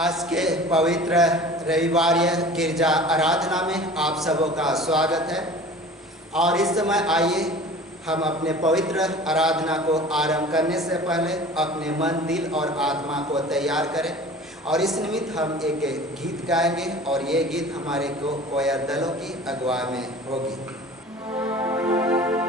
आज के पवित्र रविवारीय गिरजा आराधना में आप सबों का स्वागत है। और इस समय आइए हम अपने पवित्र आराधना को आरंभ करने से पहले अपने मन, दिल और आत्मा को तैयार करें। और इस निमित्त हम एक गीत गाएंगे और ये गीत हमारे कोयर दलों की अगुवाई में होगी। Amen.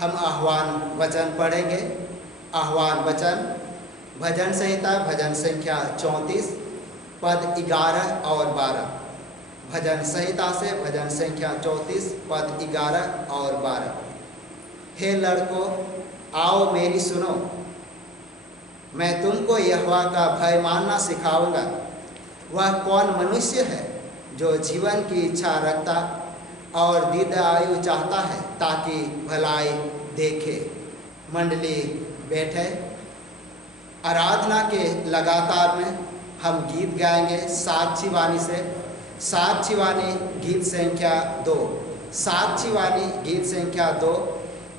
हम आह्वान वचन पढ़ेंगे। आह्वान वचन भजन संहिता भजन संख्या 34 पद 11 और 12। भजन संहिता से भजन संख्या 34 पद 11 और 12। हे लड़कों, आओ मेरी सुनो, मैं तुमको यहोवा का भय मानना सिखाऊंगा। वह कौन मनुष्य है जो जीवन की इच्छा रखता और दीर्घायु चाहता है ताकि भलाई देखे। मंडली बैठे। आराधना के लगातार में हम गीत गाएंगे साक्षी वाणी से। साक्षी वाणी गीत संख्या 2। साक्षी वाणी गीत संख्या 2।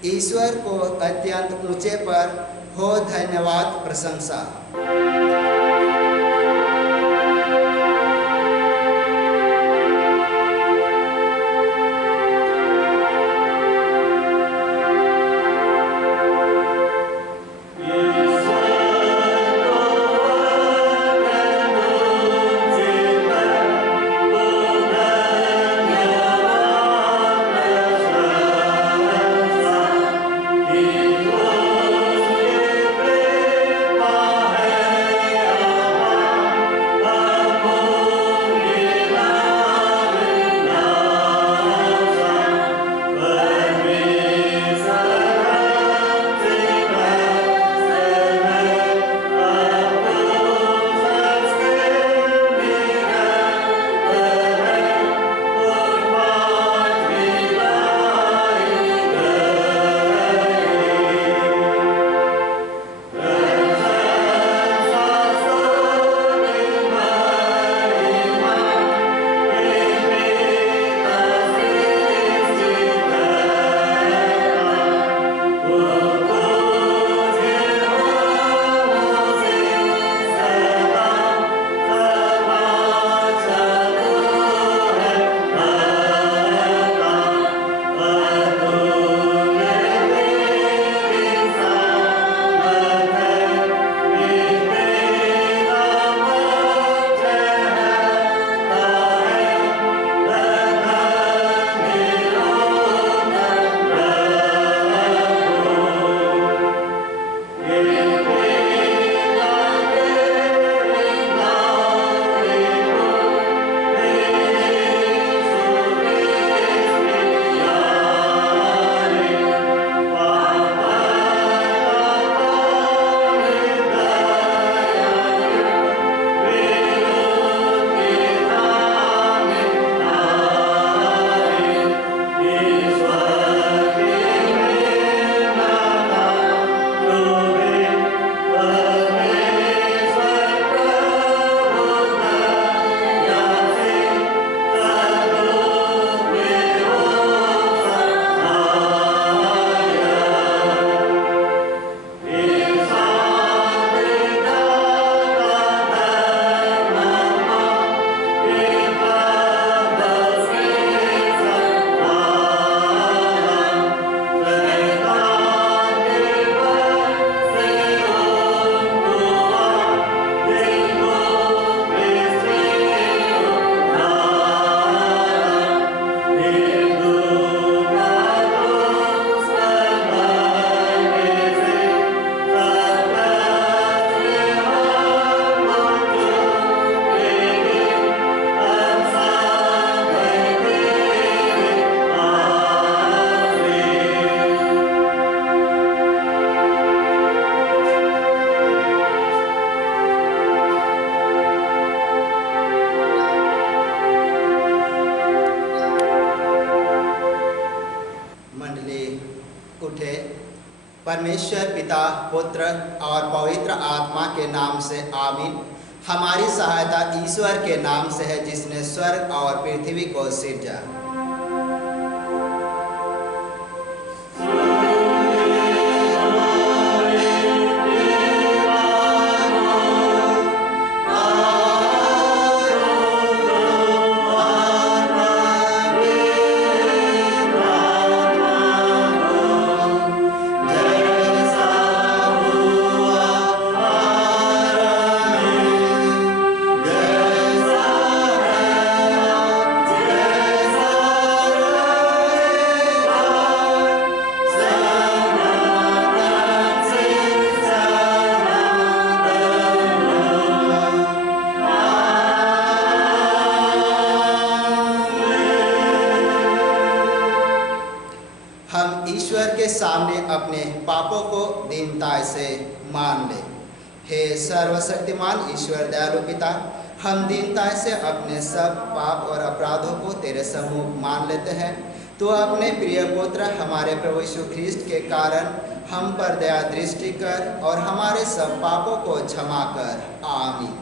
ईश्वर को अत्यंत ऊंचे पर हो धन्यवाद प्रशंसा। परमेश्वर पिता, पुत्र और पवित्र आत्मा के नाम से आमीन। हमारी सहायता ईश्वर के नाम से है जिसने स्वर्ग और पृथ्वी को सिरजा। जैसा सामने अपने पापों को दीनता से मान ले। हे सर्वशक्तिमान ईश्वर दयालु पिता, हम दीनता से अपने सब पाप और अपराधों को तेरे सम्मुख मान लेते हैं। तो अपने प्रिय पुत्र हमारे प्रभु यीशु ख्रीष्ट के कारण हम पर दया दृष्टि कर और हमारे सब पापों को क्षमा कर। आमीन।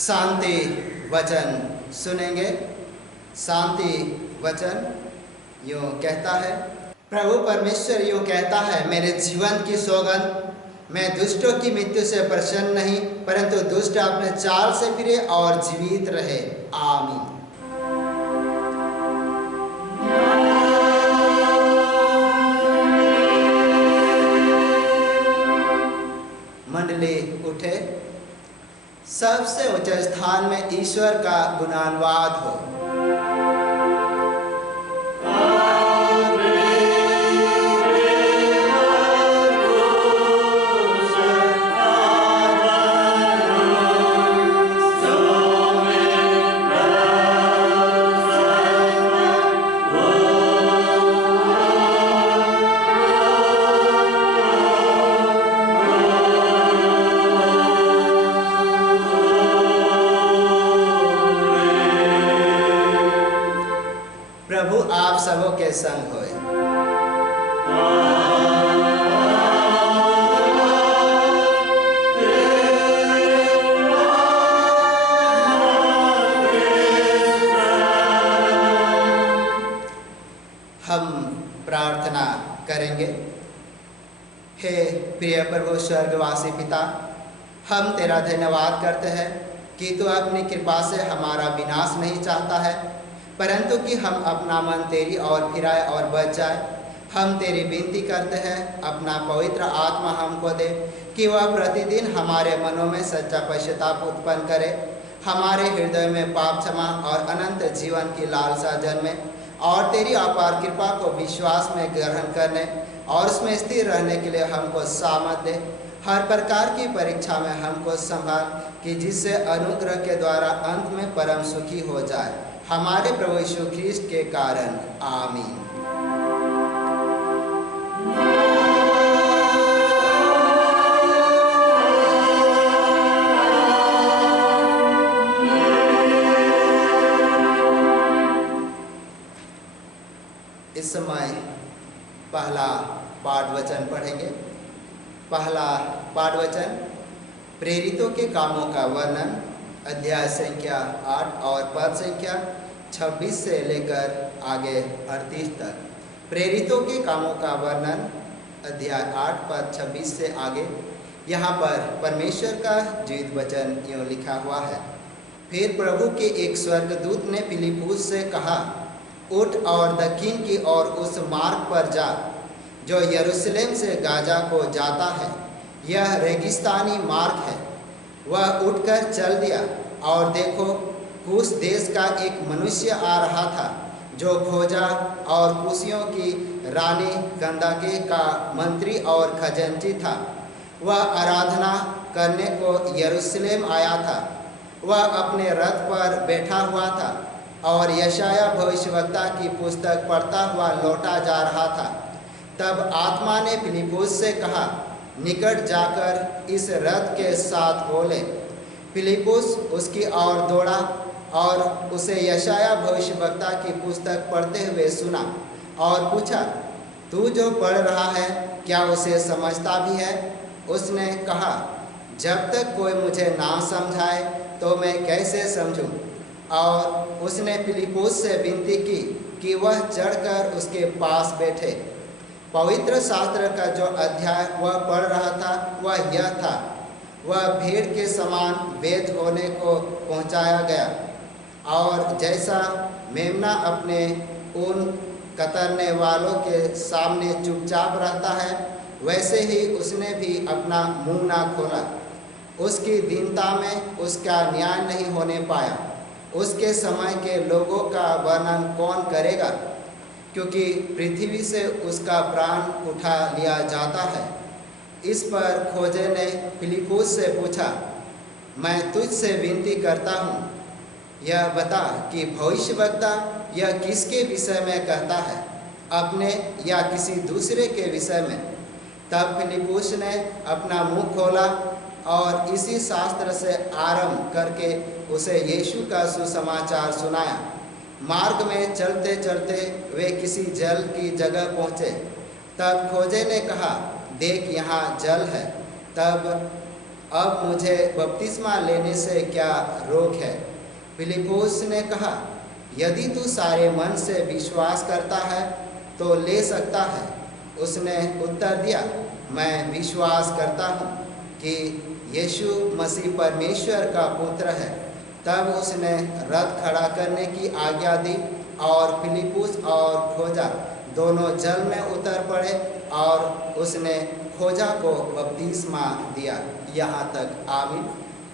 शांति वचन सुनेंगे। शांति वचन यूँ कहता है, प्रभु परमेश्वर यूँ कहता है, मेरे जीवन की सौगंध, मैं दुष्टों की मृत्यु से प्रसन्न नहीं, परंतु दुष्ट अपने चाल से फिरे और जीवित रहे। आमीन। मंडली उठे। सबसे ऊंचे स्थान में ईश्वर का गुणानुवाद हो। प्रभु आप सबों के संग होए। हम प्रार्थना करेंगे। हे प्रिय प्रभु स्वर्गवासी पिता, हम तेरा धन्यवाद करते हैं कि तू अपनी कृपा से हमारा विनाश नहीं चाहता है, परंतु कि हम अपना मन तेरी ओर फिराए और बच जाए। हम तेरी विनती करते हैं, अपना पवित्र आत्मा हमको दे कि वह प्रतिदिन हमारे मनों में सच्चा पश्चाताप उत्पन्न करे, हमारे हृदय में पाप क्षमा और अनंत जीवन की लालसा जन्मे, और तेरी अपार कृपा को विश्वास में ग्रहण करने और उसमें स्थिर रहने के लिए हमको सामर्थ दे। हर प्रकार की परीक्षा में हमको संभाल कि जिससे अनुग्रह के द्वारा अंत में परम सुखी हो जाए, हमारे प्रभु यीशु ख्रीष्ट के कारण। आमीन। इस समय पहला पाठ वचन पढ़ेंगे। पहला पाठ वचन प्रेरितों के कामों का वर्णन, अध्याय संख्या 8 और पद संख्या 26 से लेकर आगे 38 तक। प्रेरितों के कामों का वर्णन, अध्याय 8 पद 26 से आगे। यहाँ पर परमेश्वर का जीवित वचन यूँ लिखा हुआ है। फिर प्रभु के एक स्वर्गदूत ने फिलिप्पुस से कहा, उठ और दक्षिण की ओर उस मार्ग पर जा जो यरूशलेम से गाजा को जाता है। यह रेगिस्तानी मार्ग है। वह उठकर चल दिया और देखो, कूश देश का एक मनुष्य आ रहा था जो खोजा और कुशियों की रानी कंदाके का मंत्री और खजांची था। वह आराधना करने को यरूशलेम आया था। वह अपने रथ पर बैठा हुआ था और यशाया भविष्यवक्ता की पुस्तक पढ़ता हुआ लौटा जा रहा था। तब आत्मा ने फिलिप्पुस से कहा, निकट जाकर इस रथ के साथ बोले। फिलिप्पुस उसकी ओर दौड़ा और उसे यशाया भविष्यवक्ता की पुस्तक पढ़ते हुए सुना और पूछा, तू जो पढ़ रहा है क्या उसे समझता भी है? उसने कहा, जब तक कोई मुझे ना समझाए तो मैं कैसे समझूं? और उसने फिलिप्पुस से विनती की कि वह चढ़कर उसके पास बैठे। पवित्र शास्त्र का जो अध्याय वह पढ़ रहा था वह यह था, वह भेड़ के समान वेद होने को पहुंचाया गया और जैसा मेमना अपने ऊन कतरने वालों के सामने चुपचाप रहता है, वैसे ही उसने भी अपना मुंह ना खोला। उसकी दीनता में उसका न्याय नहीं होने पाया। उसके समय के लोगों का वर्णन कौन करेगा, क्योंकि पृथ्वी से उसका प्राण उठा लिया जाता है। इस पर खोजे ने फिलिप्पुस से पूछा, मैं तुझसे विनती करता हूँ, यह बता कि भविष्यवक्ता यह किसके विषय में कहता है, अपने या किसी दूसरे के विषय में? तब फिलिप्पुस ने अपना मुंह खोला और इसी शास्त्र से आरंभ करके उसे यीशु का सुसमाचार सुनाया। मार्ग में चलते चलते वे किसी जल की जगह पहुँचे। तब खोजे ने कहा, देख यहाँ जल है, तब अब मुझे बपतिस्मा लेने से क्या रोक है? फिलिप्पुस ने कहा, यदि तू सारे मन से विश्वास करता है तो ले सकता है। उसने उत्तर दिया, मैं विश्वास करता हूँ कि यीशु मसीह परमेश्वर का पुत्र है। तब उसने रथ खड़ा करने की आज्ञा दी और फिलिप्पुस और खोजा दोनों जल में उतर पड़े और उसने खोजा को बपतिस्मा दिया। यहाँ तक आमीन।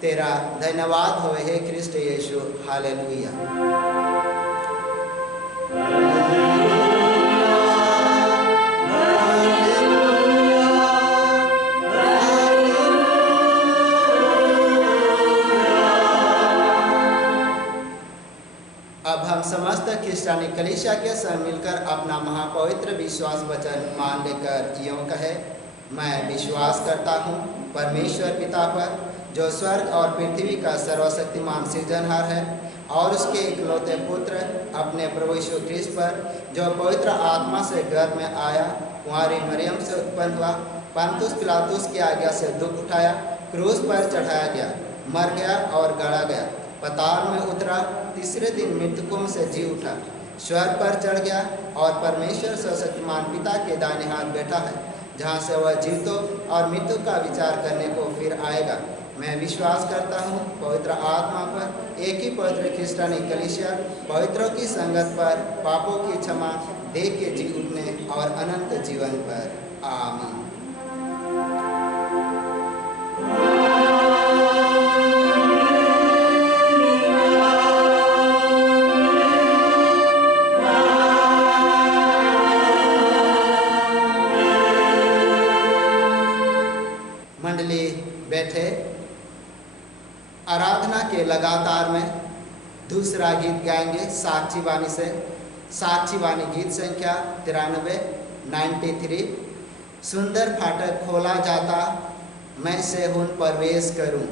तेरा धन्यवाद हो हे कृष्ण यीशु। हालेलुया। अब हम समस्त क्रिस्टियानी कलीसिया के संग मिलकर अपना महापवित्र विश्वास वचन मान लेकर यूँ कहे, मैं विश्वास करता हूँ परमेश्वर पिता पर, जो स्वर्ग और पृथ्वी का सर्वशक्तिमान सृजनहार है, और उसके इकलौते पुत्र अपने प्रभु यीशु ख्रिस्त पर, जो पवित्र आत्मा से गर्भ में आया, कुंवारी मरियम से उत्पन्न हुआ, पंतुस पिलातुस की आज्ञा से दुख उठाया, क्रूस पर चढ़ाया गया, मर गया और गड़ा गया, पाताल में उतरा, तीसरे दिन मृतकों से जी उठा, स्वर्ग पर चढ़ गया और परमेश्वर सर्वशक्तिमान पिता के दाहिने हाथ बैठा है, जहाँ से वह जीवतों और मृत्यु का विचार करने को फिर आएगा। मैं विश्वास करता हूँ पवित्र आत्मा पर, एक ही पवित्र क्रिस्टियानी कलीसिया, पवित्रों की संगत पर, पापों की क्षमा, देह के जी उठने और अनंत जीवन पर। आमीन। मंडली बैठे। आराधना के लगातार में दूसरा गीत गाएंगे साक्षी वाणी से। साक्षी वाणी गीत संख्या 93 सुंदर फाटक खोला जाता, मैं सेहुन प्रवेश करूं।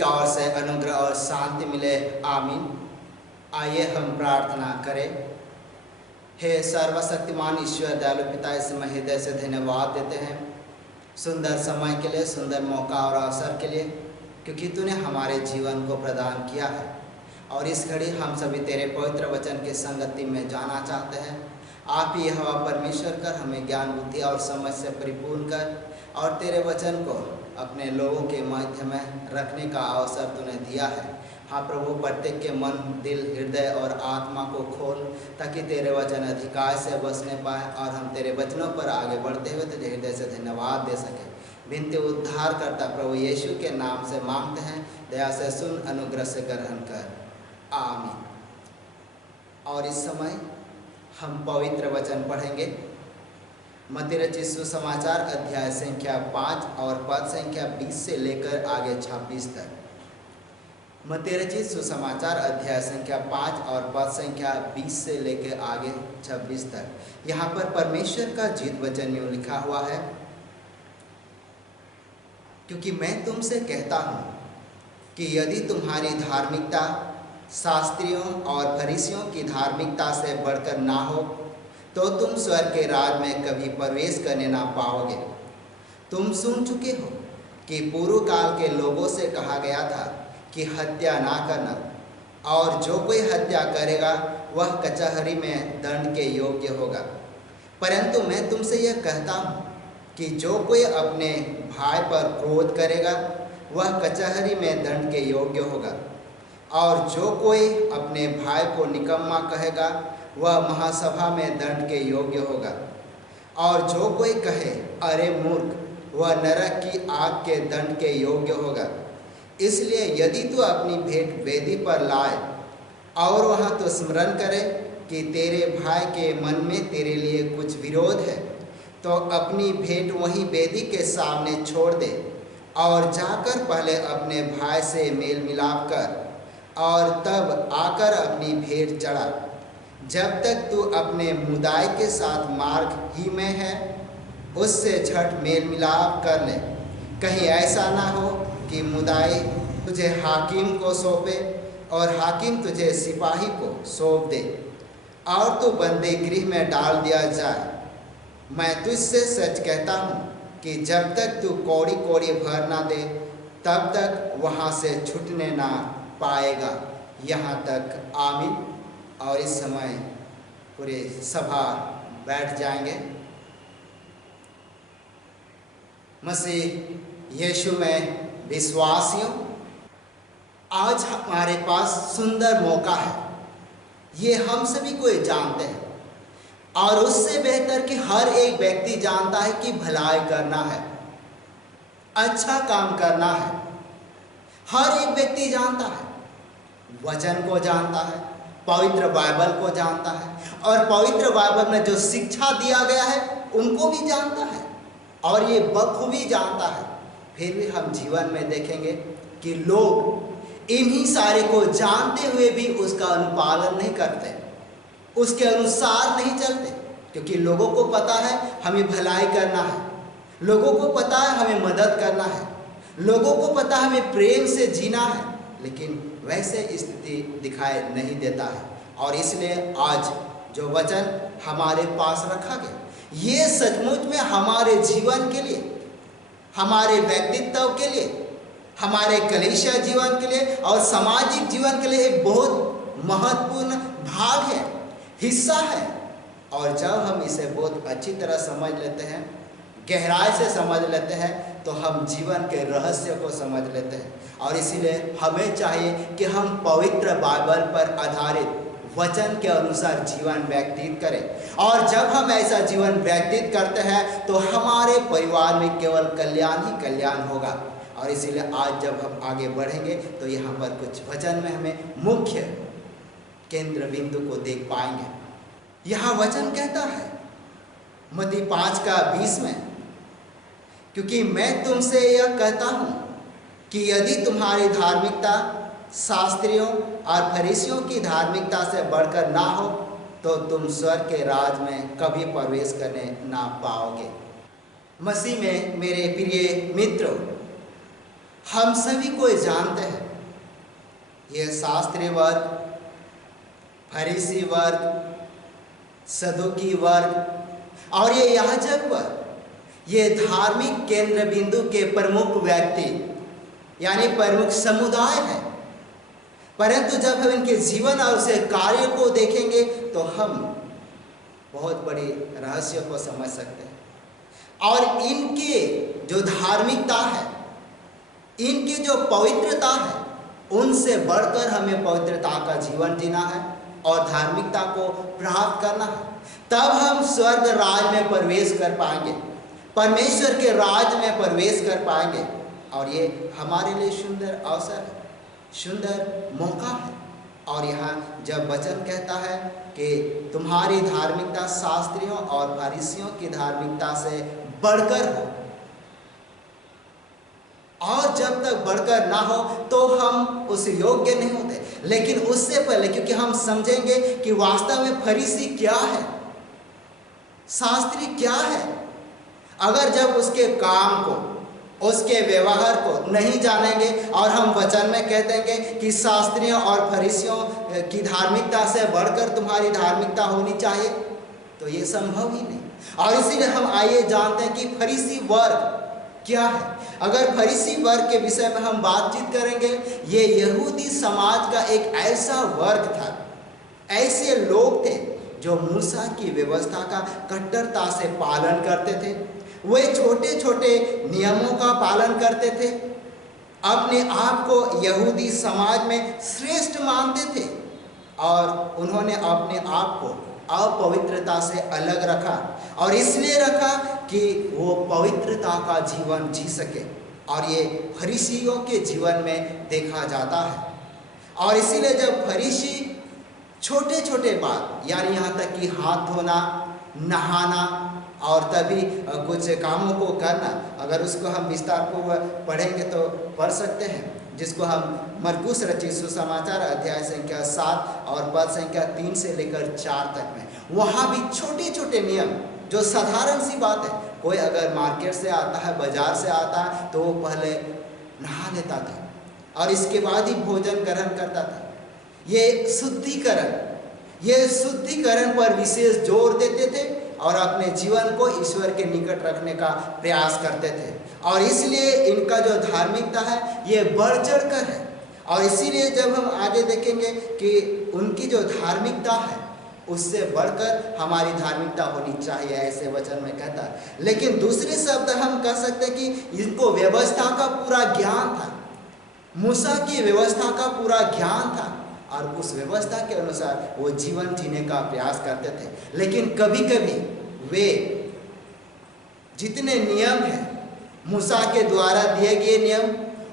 उसकी ओर से अनुग्रह और शांति मिले। आमीन। आइए हम प्रार्थना करें। हे सर्वशक्तिमान ईश्वर दयालु पिता, इस समय हृदय से धन्यवाद देते हैं सुंदर समय के लिए, सुंदर मौका और अवसर के लिए, क्योंकि तूने हमारे जीवन को प्रदान किया है। और इस घड़ी हम सभी तेरे पवित्र वचन की संगति में जाना चाहते हैं। आप ही हवा परमेश्वर कर हमें ज्ञान बुद्धि और समझ से परिपूर्ण कर, और तेरे वचन को अपने लोगों के मध्य में रखने का अवसर तूने दिया है। हाँ प्रभु, प्रत्येक के मन, दिल, हृदय और आत्मा को खोल, ताकि तेरे वचन अधिकार से बसने पाए और हम तेरे वचनों पर आगे बढ़ते हुए तुझे हृदय से धन्यवाद दे सके। विनती उद्धार करता प्रभु यीशु के नाम से मांगते हैं, दया से सुन, अनुग्रह से ग्रहण कर। आमीन। और इस समय हम पवित्र वचन पढ़ेंगे। मत्ती रचित सुसमाचार अध्याय संख्या 5 और पद संख्या 20 से लेकर आगे 26 तक। मत्ती रचित सुसमाचार अध्याय संख्या 5 और पद संख्या 20 से लेकर आगे 26 तक। यहाँ पर परमेश्वर का जीवित वचन यूँ लिखा हुआ है, क्योंकि मैं तुमसे कहता हूँ कि यदि तुम्हारी धार्मिकता शास्त्रियों और फरीसियों की धार्मिकता से बढ़कर ना हो, तो तुम स्वर्ग के राज में कभी प्रवेश करने ना पाओगे। तुम सुन चुके हो कि पूर्व काल के लोगों से कहा गया था कि हत्या ना करना, और जो कोई हत्या करेगा वह कचहरी में दंड के योग्य होगा। परंतु मैं तुमसे यह कहता हूँ कि जो कोई अपने भाई पर क्रोध करेगा वह कचहरी में दंड के योग्य होगा, और जो कोई अपने भाई को निकम्मा कहेगा वह महासभा में दंड के योग्य होगा, और जो कोई कहे अरे मूर्ख, वह नरक की आग के दंड के योग्य होगा। इसलिए यदि तू अपनी भेंट वेदी पर लाए और वहाँ तो स्मरण करे कि तेरे भाई के मन में तेरे लिए कुछ विरोध है, तो अपनी भेंट वहीं वेदी के सामने छोड़ दे और जाकर पहले अपने भाई से मेल मिलाप कर, और तब आकर अपनी भेंट चढ़ा। जब तक तू अपने मुदाई के साथ मार्ग ही में है, उससे झट मेल मिलाप कर ले। कहीं ऐसा ना हो कि मुदाई तुझे हाकिम को सौंपे और हाकिम तुझे सिपाही को सौंप दे, और तू बंदी गृह में डाल दिया जाए। मैं तुझसे सच कहता हूँ कि जब तक तू कौड़ी कौड़ी भर ना दे, तब तक वहाँ से छूटने ना पाएगा। यहाँ तक। आमीन। और इस समय पूरे सभा बैठ जाएंगे। मसीह यीशु में विश्वासियों, आज हमारे पास सुंदर मौका है। ये हम सभी को जानते हैं, और उससे बेहतर कि हर एक व्यक्ति जानता है कि भलाई करना है, अच्छा काम करना है। हर एक व्यक्ति जानता है, वचन को जानता है, पवित्र बाइबल को जानता है, और पवित्र बाइबल में जो शिक्षा दिया गया है उनको भी जानता है, और ये बखूबी जानता है। फिर भी हम जीवन में देखेंगे कि लोग इन्हीं सारे को जानते हुए भी उसका अनुपालन नहीं करते, उसके अनुसार नहीं चलते, क्योंकि लोगों को पता है हमें भलाई करना है, लोगों को पता है हमें मदद करना है, लोगों को पता है हमें प्रेम से जीना है, लेकिन वैसे स्थिति दिखाई नहीं देता है। और इसलिए आज जो वचन हमारे पास रखा गया, ये सचमुच में हमारे जीवन के लिए, हमारे व्यक्तित्व के लिए, हमारे कलीसिया जीवन के लिए और सामाजिक जीवन के लिए एक बहुत महत्वपूर्ण भाग है, हिस्सा है। और जब हम इसे बहुत अच्छी तरह समझ लेते हैं, गहराई से समझ लेते हैं, तो हम जीवन के रहस्य को समझ लेते हैं। और इसीलिए हमें चाहिए कि हम पवित्र बाइबल पर आधारित वचन के अनुसार जीवन व्यतीत करें। और जब हम ऐसा जीवन व्यतीत करते हैं तो हमारे परिवार में केवल कल्याण ही कल्याण होगा। और इसीलिए आज जब हम आगे बढ़ेंगे तो यहाँ पर कुछ वचन में हमें मुख्य केंद्र बिंदु को देख पाएंगे। यहाँ वचन कहता है मत्ती 5:20 में, क्योंकि मैं तुमसे यह कहता हूँ कि यदि तुम्हारी धार्मिकता शास्त्रियों और फरीसियों की धार्मिकता से बढ़कर ना हो, तो तुम स्वर्ग के राज में कभी प्रवेश करने ना पाओगे। मसीह में मेरे प्रिय मित्रों, हम सभी को जानते हैं, ये शास्त्री वर्ग, फरीसी वर्ग, सदुकी वर्ग और ये याजक वर्ग, ये धार्मिक केंद्र बिंदु के प्रमुख व्यक्ति यानी प्रमुख समुदाय है। परंतु जब हम इनके जीवन और उसके कार्य को देखेंगे तो हम बहुत बड़े रहस्य को समझ सकते हैं। और इनके जो धार्मिकता है, इनकी जो पवित्रता है, उनसे बढ़कर हमें पवित्रता का जीवन जीना है और धार्मिकता को प्राप्त करना है। तब हम स्वर्ग राज में प्रवेश कर पाएंगे, परमेश्वर के राज में प्रवेश कर पाएंगे। और ये हमारे लिए सुंदर अवसर है, सुंदर मौका है। और यहाँ जब वचन कहता है कि तुम्हारी धार्मिकता शास्त्रियों और फरीसियों की धार्मिकता से बढ़कर हो, और जब तक बढ़कर ना हो तो हम उस योग्य नहीं होते। लेकिन उससे पहले, क्योंकि हम समझेंगे कि वास्तव में फरीसी क्या है, शास्त्री क्या है, अगर जब उसके काम को, उसके व्यवहार को नहीं जानेंगे और हम वचन में कह देंगे कि शास्त्रियों और फरीसियों की धार्मिकता से बढ़कर तुम्हारी धार्मिकता होनी चाहिए, तो ये संभव ही नहीं। और इसीलिए हम आइए जानते हैं कि फरीसी वर्ग क्या है। अगर फरीसी वर्ग के विषय में हम बातचीत करेंगे, ये यहूदी समाज का एक ऐसा वर्ग था, ऐसे लोग थे जो मूसा की व्यवस्था का कट्टरता से पालन करते थे। वे छोटे छोटे नियमों का पालन करते थे, अपने आप को यहूदी समाज में श्रेष्ठ मानते थे और उन्होंने अपने आप को अपवित्रता से अलग रखा, और इसलिए रखा कि वो पवित्रता का जीवन जी सके। और ये फरीसियों के जीवन में देखा जाता है। और इसीलिए जब फरीसी छोटे छोटे बात, यानी यहाँ तक कि हाथ धोना, नहाना और तभी कुछ कामों को करना, अगर उसको हम विस्तार पूर्वक पढ़ेंगे तो पढ़ सकते हैं, जिसको हम मरकुस रचित सुसमाचार अध्याय संख्या 7 और पद संख्या 3 से लेकर 4 तक में, वहाँ भी छोटे छोटे नियम जो साधारण सी बात है। कोई अगर मार्केट से आता है, बाजार से आता है, तो वो पहले नहा लेता था और इसके बाद ही भोजन ग्रहण करता था। ये शुद्धिकरण पर विशेष जोर देते थे और अपने जीवन को ईश्वर के निकट रखने का प्रयास करते थे। और इसलिए इनका जो धार्मिकता है ये बढ़ चढ़ कर है। और इसीलिए जब हम आगे देखेंगे कि उनकी जो धार्मिकता है उससे बढ़कर हमारी धार्मिकता होनी चाहिए, ऐसे वचन में कहता है। लेकिन दूसरे शब्द हम कह सकते हैं कि इनको व्यवस्था का पूरा ज्ञान था, मूसा की व्यवस्था का पूरा ज्ञान था और उस व्यवस्था के अनुसार वो जीवन जीने का प्रयास करते थे। लेकिन कभी कभी वे जितने नियम हैं मूसा के द्वारा दिए गए नियम,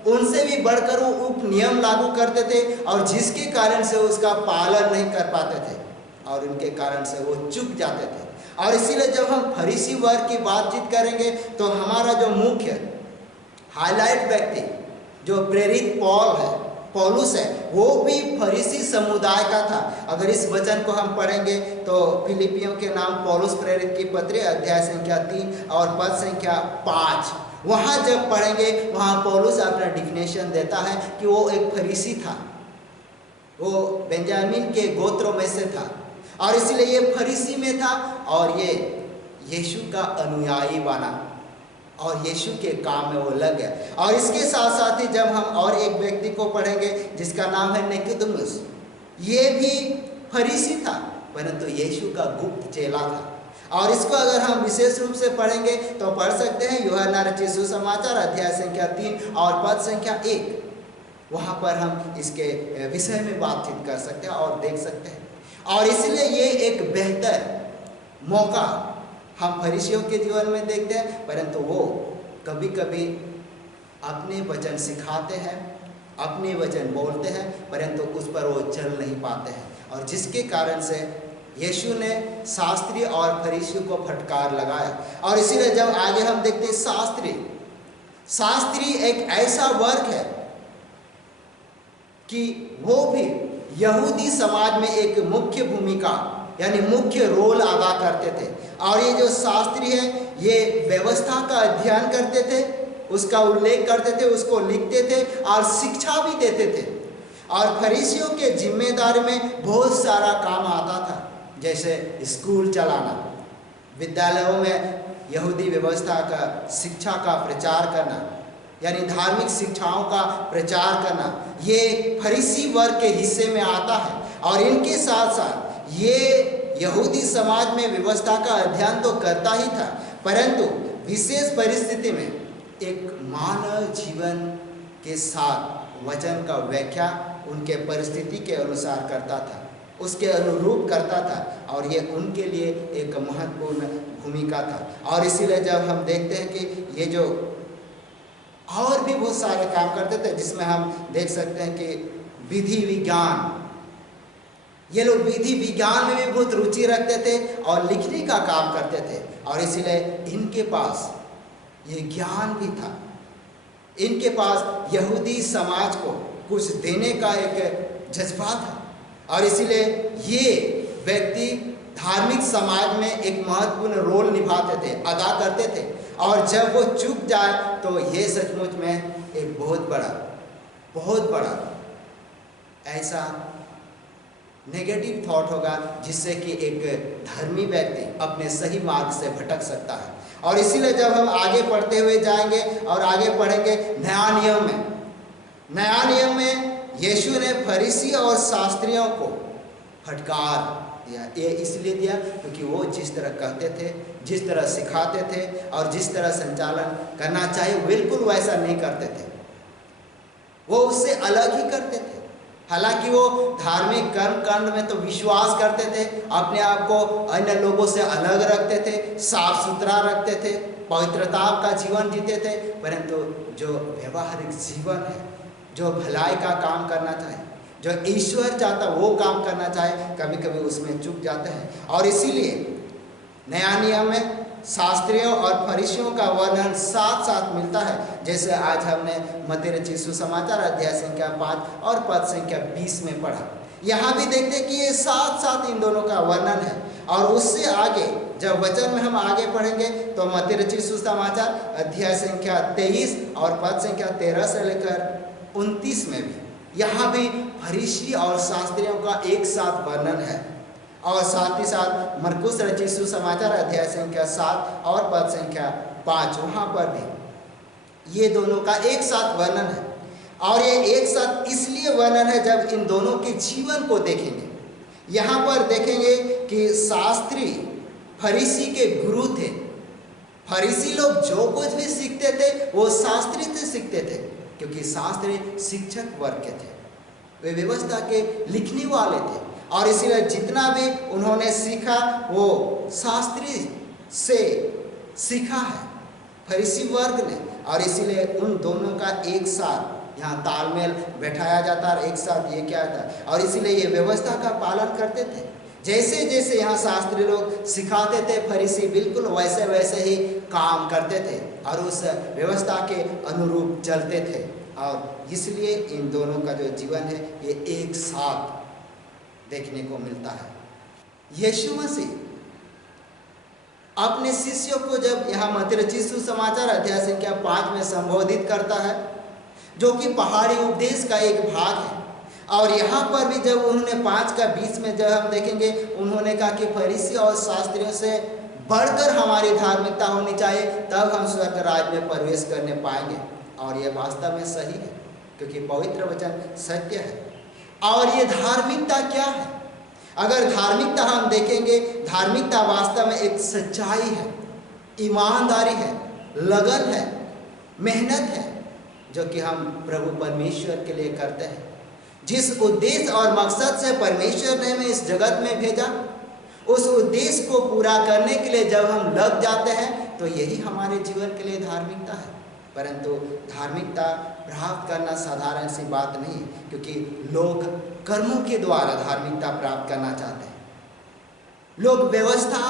उनसे भी बढ़कर वो उप नियम लागू करते थे और जिसके कारण से उसका पालन नहीं कर पाते थे और उनके कारण से वो चूक जाते थे। और इसीलिए जब हम फरीसी वर्ग की बातचीत करेंगे तो हमारा जो मुख्य हाईलाइट व्यक्ति जो प्रेरित पौलुस है, वो भी फरीसी समुदाय का था। अगर इस वचन को हम पढ़ेंगे तो फिलिपियों के नाम पौलुस प्रेरित की पत्री अध्याय संख्या 3 और पद संख्या 5, वहाँ जब पढ़ेंगे वहाँ पौलुस अपना डिफिनेशन देता है कि वो एक फरीसी था, वो बेंजामिन के गोत्रों में से था और इसलिए ये फरीसी में था और ये यीशु का अनुयायी बना और यीशु के काम में वो लग गया। और इसके साथ साथ ही जब हम और एक व्यक्ति को पढ़ेंगे जिसका नाम है निकोदेमुस, ये भी फरीसी था परंतु यीशु का गुप्त चेला था। और इसको अगर हम विशेष रूप से पढ़ेंगे तो पढ़ सकते हैं यूहन्ना रचित सुसमाचार अध्याय संख्या 3 और पद संख्या 1, वहाँ पर हम इसके विषय में बातचीत कर सकते हैं और देख सकते हैं। और इसलिए ये एक बेहतर मौका हम फरीसियों के जीवन में देखते हैं, परंतु वो कभी कभी अपने वचन सिखाते हैं, अपने वचन बोलते हैं, परंतु उस पर वो चल नहीं पाते हैं और जिसके कारण से यीशु ने शास्त्री और फरीसियों को फटकार लगाया। और इसीलिए जब आगे हम देखते हैं शास्त्री एक ऐसा वर्ग है कि वो भी यहूदी समाज में एक मुख्य भूमिका यानी मुख्य रोल अदा करते थे। और ये जो शास्त्री है ये व्यवस्था का अध्ययन करते थे उसका उल्लेख करते थे, उसको लिखते थे और शिक्षा भी देते थे। और फरीसियों के जिम्मेदारी में बहुत सारा काम आता था, जैसे स्कूल चलाना, विद्यालयों में यहूदी व्यवस्था का शिक्षा का प्रचार करना, यानी धार्मिक शिक्षाओं का प्रचार करना, ये फरीसी वर्ग के हिस्से में आता है। और इनके साथ साथ ये यहूदी समाज में व्यवस्था का अध्ययन तो करता ही था, परंतु विशेष परिस्थिति में एक मानव जीवन के साथ वचन का व्याख्या उनके परिस्थिति के अनुसार करता था, उसके अनुरूप करता था, और ये उनके लिए एक महत्वपूर्ण भूमिका था। और इसीलिए जब हम देखते हैं कि ये जो और भी बहुत सारे काम करते थे, जिसमें हम देख सकते हैं कि विधि विज्ञान, ये लोग विधि विज्ञान में भी बहुत रुचि रखते थे और लिखने का काम करते थे, और इसीलिए इनके पास ये ज्ञान भी था। इनके पास यहूदी समाज को कुछ देने का एक जज्बा था, और इसीलिए ये व्यक्ति धार्मिक समाज में एक महत्वपूर्ण रोल निभाते थे, अदा करते थे। और जब वो चूक जाए तो ये सचमुच में एक बहुत बड़ा ऐसा नेगेटिव थॉट होगा, जिससे कि एक धर्मी व्यक्ति अपने सही मार्ग से भटक सकता है। और इसीलिए जब हम आगे पढ़ते हुए जाएंगे और आगे पढ़ेंगे नया नियम में यीशु ने फरीसी और शास्त्रियों को फटकार दिया। ये इसलिए दिया क्योंकि वो जिस तरह कहते थे, जिस तरह सिखाते थे और जिस तरह संचालन करना चाहिए, बिल्कुल वैसा नहीं करते थे, वो उससे अलग ही करते थे। हालांकि वो धार्मिक कर्म कांड में तो विश्वास करते थे, अपने आप को अन्य लोगों से अलग रखते थे, साफ सुथरा रखते थे, पवित्रता का जीवन जीते थे, परंतु जो व्यवहारिक जीवन है, जो भलाई का काम करना चाहे, जो ईश्वर चाहता वो काम करना चाहे, कभी कभी उसमें चूक जाते हैं। और इसीलिए नया नियम में शास्त्रियों और फरीसियों का वर्णन साथ साथ मिलता है, जैसे आज हमने मत्ती रचित सुसमाचार अध्याय संख्या 5 और पद संख्या 20 में पढ़ा। यहाँ भी देखते कि ये साथ साथ इन दोनों का वर्णन है। और उससे आगे जब वचन में हम आगे पढ़ेंगे तो मत्ती रचित सुसमाचार अध्याय संख्या 23 और पद संख्या 13 से लेकर 29 में भी यहाँ भी फरीसी और शास्त्रियों का एक साथ वर्णन है। और साथ ही साथ मरकुस रचित सुसमाचार अध्याय संख्या 7 और पद संख्या 5, वहाँ पर भी ये दोनों का एक साथ वर्णन है। और ये एक साथ इसलिए वर्णन है जब इन दोनों के जीवन को देखेंगे। यहाँ पर देखेंगे कि शास्त्री फरीसी के गुरु थे। फरीसी लोग जो कुछ भी सीखते थे वो शास्त्री से सीखते थे, क्योंकि शास्त्री शिक्षक वर्ग के थे, वे व्यवस्था के लिखने वाले थे। और इसीलिए जितना भी उन्होंने सीखा वो शास्त्री से सीखा है, फरीसी वर्ग ने। और इसीलिए उन दोनों का एक साथ यहाँ तालमेल बैठाया जाता और एक साथ ये क्या था। और इसीलिए ये व्यवस्था का पालन करते थे। जैसे जैसे यहाँ शास्त्री लोग सिखाते थे, फरीसी बिल्कुल वैसे वैसे ही काम करते थे और उस व्यवस्था के अनुरूप चलते थे। और इसलिए इन दोनों का जो जीवन है ये एक साथ देखने को मिलता है। यीशु मसीह अपने शिष्यों को जब यहाँ मत्ती रचित सुसमाचार अध्याय संख्या 5 में संबोधित करता है, जो कि पहाड़ी उपदेश का एक भाग है। और यहाँ पर भी जब उन्होंने 5:20 में जब हम देखेंगे, उन्होंने कहा कि फरीसी और शास्त्रियों से बढ़कर हमारी धार्मिकता होनी चाहिए, तब हम स्वर्ग राज्य में प्रवेश करने पाएंगे। और ये वास्तव में सही है, क्योंकि पवित्र वचन सत्य है। और ये धार्मिकता क्या है? अगर धार्मिकता हम देखेंगे, धार्मिकता वास्तव में एक सच्चाई है, ईमानदारी है, लगन है, मेहनत है, जो कि हम प्रभु परमेश्वर के लिए करते हैं। जिस उद्देश्य और मकसद से परमेश्वर ने हमें इस जगत में भेजा, उस उद्देश्य को पूरा करने के लिए जब हम लग जाते हैं, तो यही हमारे जीवन के लिए धार्मिकता है। परंतु धार्मिकता प्राप्त करना साधारण सी बात नहीं, क्योंकि लोग कर्मों के द्वारा धार्मिकता प्राप्त करना चाहते हैं। लोग व्यवस्था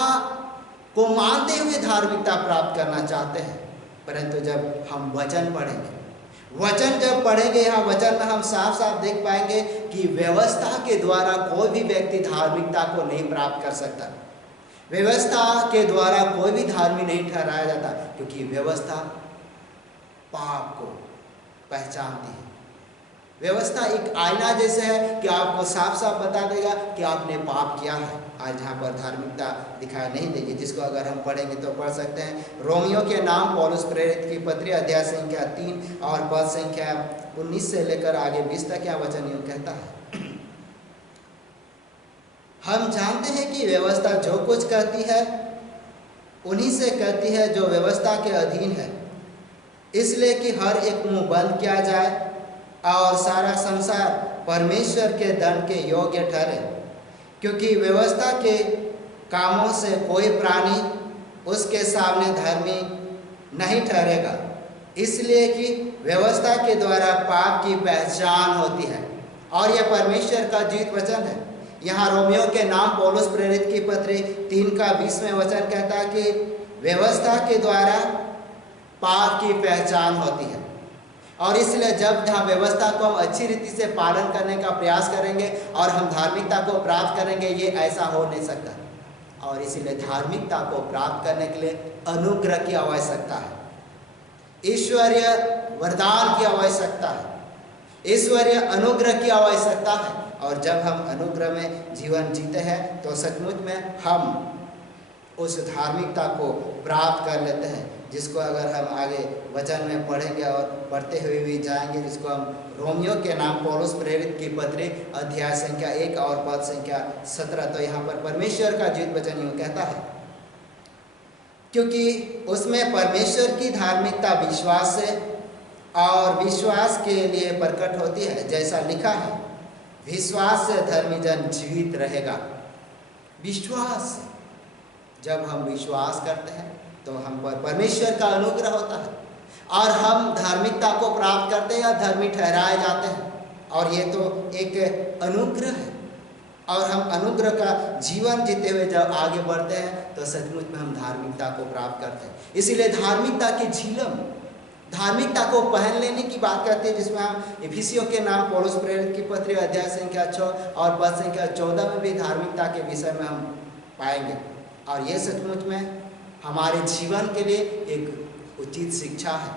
को मानते हुए धार्मिकता प्राप्त करना चाहते हैं। परंतु जब हम वचन पढ़ेंगे, वचन जब पढ़ेंगे, यहाँ वचन में हम साफ साफ देख पाएंगे कि व्यवस्था के द्वारा कोई भी व्यक्ति धार्मिकता को नहीं प्राप्त कर सकता। व्यवस्था के द्वारा कोई भी धार्मिक नहीं ठहराया जाता, क्योंकि व्यवस्था पाप को पहचानती है। व्यवस्था एक आईना जैसे है कि आपको साफ साफ बता देगा कि आपने पाप किया है। आज यहाँ पर धार्मिकता दिखाई नहीं देगी, जिसको अगर हम पढ़ेंगे तो पढ़ सकते हैं। रोमियो के नाम पौलुस प्रेरित की पत्री अध्याय संख्या 3 और पद संख्या 19 से लेकर आगे 20 तक यह वचन यूँ कहता है, हम जानते हैं कि व्यवस्था जो कुछ कहती है उन्हीं से कहती है जो व्यवस्था के अधीन है, इसलिए कि हर एक मुंह बंद किया जाए और सारा संसार परमेश्वर के दंड के योग्य ठहरे, क्योंकि व्यवस्था के कामों से कोई प्राणी उसके सामने धर्मी नहीं ठहरेगा, इसलिए कि व्यवस्था के द्वारा पाप की पहचान होती है। और यह परमेश्वर का जीवित वचन है। यहाँ रोमियो के नाम पौलुस प्रेरित की पत्री 3 का 20वें वचन कहता है कि व्यवस्था के द्वारा पाप की पहचान होती है। और इसलिए जब जहाँ व्यवस्था को हम अच्छी रीति से पालन करने का प्रयास करेंगे और हम धार्मिकता को प्राप्त करेंगे, ये ऐसा हो नहीं सकता। और इसीलिए धार्मिकता को प्राप्त करने के लिए अनुग्रह की आवश्यकता है, ईश्वरीय वरदान की आवश्यकता है, ईश्वरीय अनुग्रह की आवश्यकता है। और जब हम अनुग्रह में जीवन जीते हैं तो सचमुच में हम उस धार्मिकता को प्राप्त कर लेते हैं, जिसको अगर हम आगे वचन में पढ़ेंगे और पढ़ते हुए भी जाएंगे, जिसको हम रोमियो के नाम पौलुस प्रेरित की पत्री अध्याय संख्या 1 और पद संख्या 17। तो यहाँ पर परमेश्वर का जीवित वचन यूँ कहता है, क्योंकि उसमें परमेश्वर की धार्मिकता विश्वास से और विश्वास के लिए प्रकट होती है, जैसा लिखा है, विश्वास से धर्मी जन जीवित रहेगा। विश्वास, जब हम विश्वास करते हैं तो हम पर परमेश्वर का अनुग्रह होता है और हम धार्मिकता को प्राप्त करते हैं या धर्मी ठहराए जाते हैं। और ये तो एक अनुग्रह है। और हम अनुग्रह का जीवन जीते हुए जब आगे बढ़ते हैं तो सचमुच में हम धार्मिकता को प्राप्त करते हैं। इसीलिए धार्मिकता की झिलम, धार्मिकता को पहन लेने की बात करते हैं, जिसमें हम इफिसियों के नाम पौलुस प्रेरित की पत्री अध्याय संख्या 6 और पद संख्या 14 में भी धार्मिकता के विषय में हम पाएंगे। और ये सचमुच में हमारे जीवन के लिए एक उचित शिक्षा है